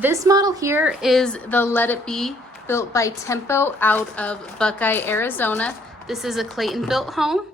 This model here is the Let It Be, built by Tempo out of Buckeye, Arizona. This is a Clayton built home.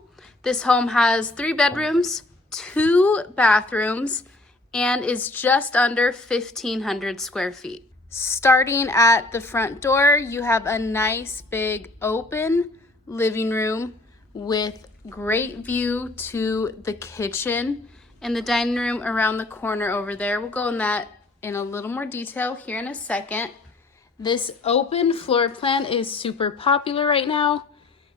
This home has 3 bedrooms, 2 bathrooms, and is just under 1,500 square feet. Starting at the front door, you have a nice big open living room with great view to the kitchen and the dining room around the corner over there. We'll go in that in a little more detail here in a second. This open floor plan is super popular right now.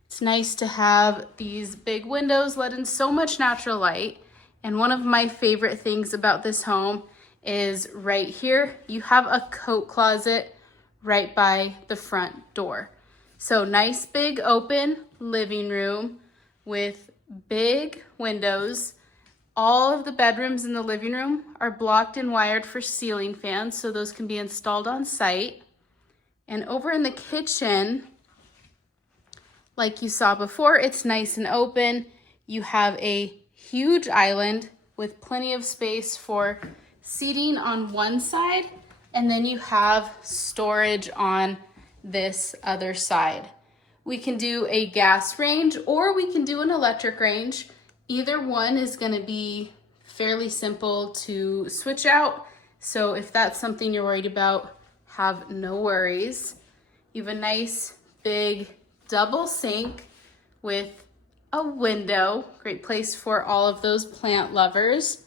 It's nice to have these big windows let in so much natural light. And one of my favorite things about this home is right here, you have a coat closet right by the front door. So nice big open living room with big windows. All of the bedrooms in the living room are blocked and wired for ceiling fans, so those can be installed on site. And over in the kitchen, like you saw before, it's nice and open. You have a huge island with plenty of space for seating on one side, and then you have storage on this other side. We can do a gas range or we can do an electric range. Either one is going to be fairly simple to switch out. So if that's something you're worried about, have no worries. You have a nice big double sink with a window. Great place for all of those plant lovers.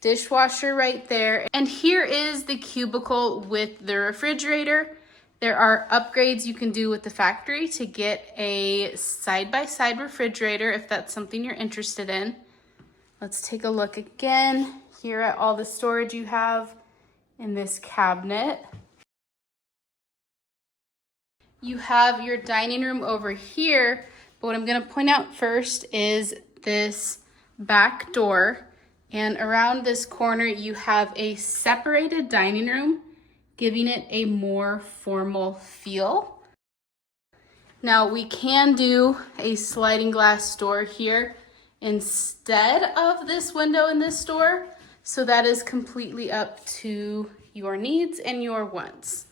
Dishwasher right there. And here is the cubicle with the refrigerator. There are upgrades you can do with the factory to get a side-by-side refrigerator if that's something you're interested in. Let's take a look again here at all the storage you have in this cabinet. You have your dining room over here, but what I'm going to point out first is this back door. And around this corner, you have a separated dining room, giving it a more formal feel. Now we can do a sliding glass door here instead of this window in this door. So that is completely up to your needs and your wants.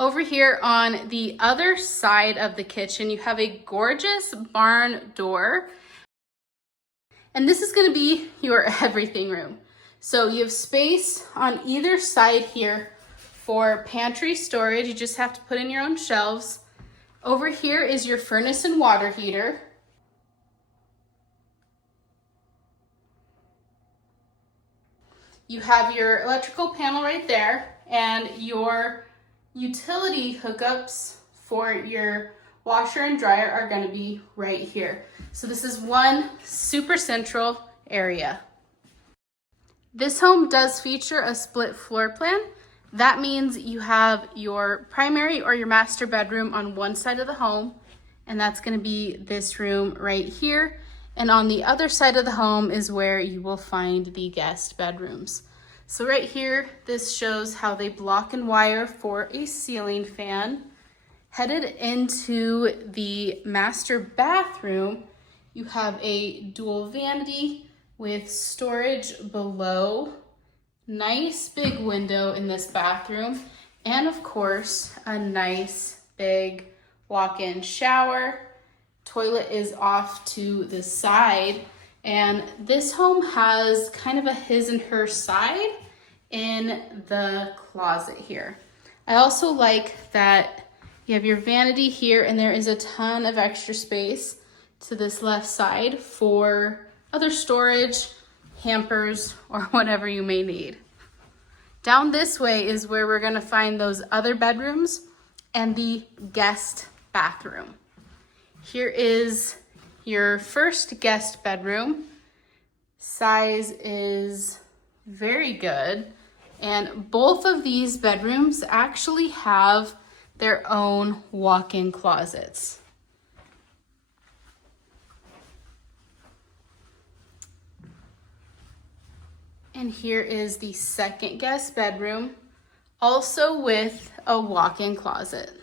Over here on the other side of the kitchen, you have a gorgeous barn door. And this is going to be your everything room. So you have space on either side here for pantry storage. You just have to put in your own shelves. Over here is your furnace and water heater. You have your electrical panel right there and your utility hookups for your washer and dryer are going to be right here. So this is one super central area. This home does feature a split floor plan. That means you have your primary or your master bedroom on one side of the home, and that's going to be this room right here. And on the other side of the home is where you will find the guest bedrooms. So right here, this shows how they block and wire for a ceiling fan. Headed into the master bathroom, you have a dual vanity with storage below. Nice big window in this bathroom. And of course, a nice big walk-in shower. Toilet is off to the side. And this home has kind of a his and her side in the closet here. I also like that you have your vanity here, and there is a ton of extra space to this left side for other storage, hampers, or whatever you may need. Down this way is where we're going to find those other bedrooms and the guest bathroom. Here is your first guest bedroom. Size is very good, and both of these bedrooms actually have their own walk-in closets. And here is the second guest bedroom, also with a walk-in closet.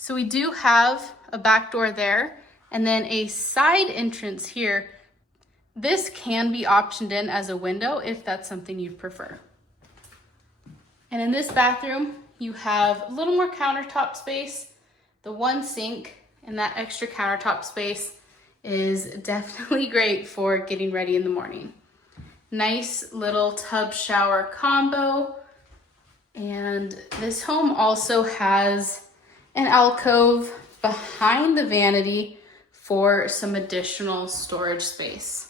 So we do have a back door there, and then a side entrance here. This can be optioned in as a window if that's something you'd prefer. And in this bathroom, you have a little more countertop space, the one sink, and that extra countertop space is definitely great for getting ready in the morning. Nice little tub shower combo. And this home also has an alcove behind the vanity for some additional storage space.